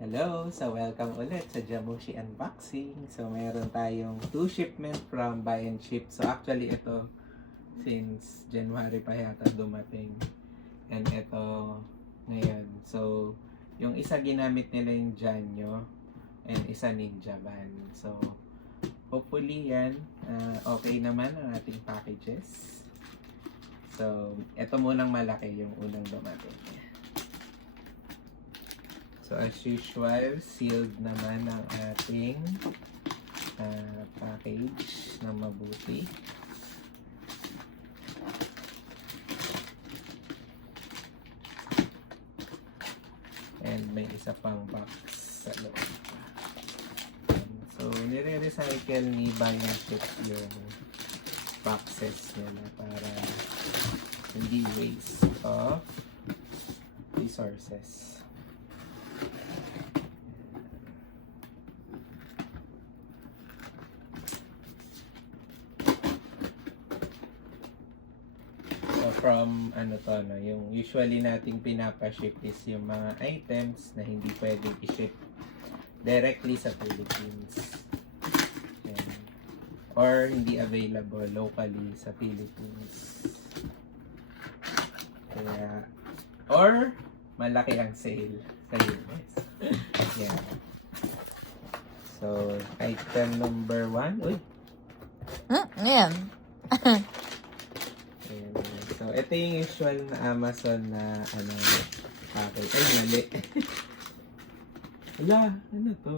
Hello! So, welcome ulit sa Jamushi Unboxing. So, meron tayong 2 shipment from Buy and Ship. So, actually, ito, since January pa yata dumating. And ito, ngayon. So, yung isa ginamit nila yung Janyo, and isa Ninja Van. So, hopefully yan, okay naman ang ating packages. So, ito munang malaki yung unang dumating. So, as usual, sealed naman ang ating package na mabuti. And may isa pang box sa loob. So, nire-recycle ni Buy and Ship yung boxes nila para hindi waste of resources. From ano to, no, yung usually nating pinapa-ship is yung mga items na hindi pwedeng i-ship directly sa Philippines. Ayan. Or hindi available locally sa Philippines. Kaya, or malaki ang sale sa US. Yeah. So, item number 1. Uy! Ayan. So, ito yung usual na Amazon na ano, package. Ay, mali. Wala, ano to?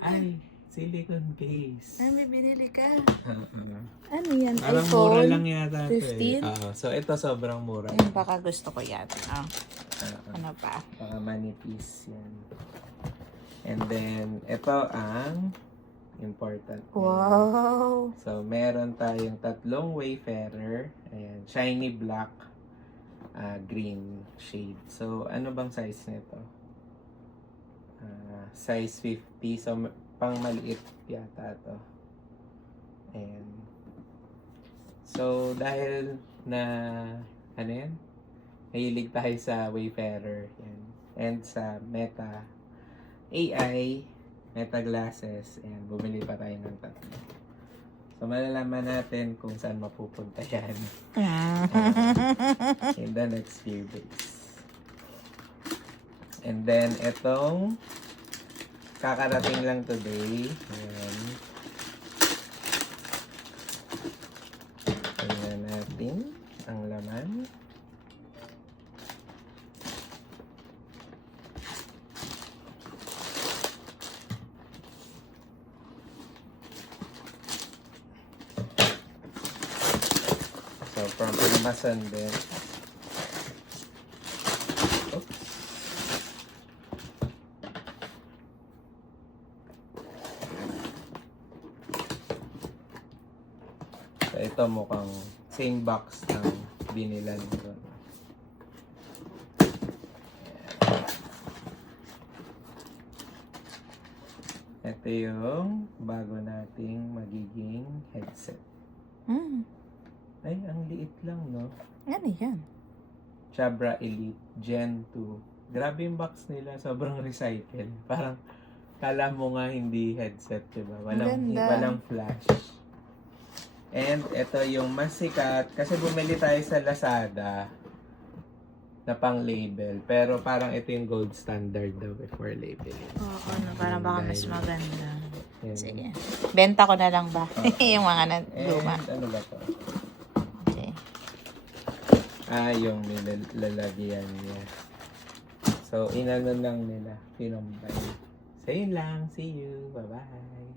Ay, silicone case. Ay, may binili ka. Uh-huh. Ano yan? Parang iPhone? mura lang yata ito 15? eh. So, ito sobrang mura. Ayun, baka gusto ko yan. Ano pa? Baka manipis yan. And then, ito ang important. Wow! So, meron tayong tatlong Wayfarer. Ayan, shiny black, green shade. So, ano bang size nito? Size 50. So, pang maliit yata to. Ayan. So, dahil na, ano yan? Nahilig tayo sa Wayfarer. Yan. And sa Meta AI, Meta glasses, and bumili pa tayo ng tatlo. So, malalaman natin kung saan mapupunta yan in the next few days. And then, etong kakarating lang today. Ayan. Tingnan natin ang laman. So, from Amazon din. Oops. So, ito mukhang same box ng binilan ko. Ito yung bago nating magiging headset. Ay, ang liit lang, no? Ano yan? Jabra Elite Gen 2. Grabe yung box nila. Sobrang recycle. Parang, kala mo nga hindi headset, diba? Walang flash. And, ito yung mas sikat. Kasi bumili tayo sa Lazada na pang label. Pero parang ito yung gold standard daw before labeling. Oo, parang baka mas maganda. Yan. Sige. Benta ko na lang ba? Yung mga luma. And, ano ba to? Okay. Yung nilalagyan niya. So, inano lang nila. Pinumbay. So, yun lang. See you. Bye-bye.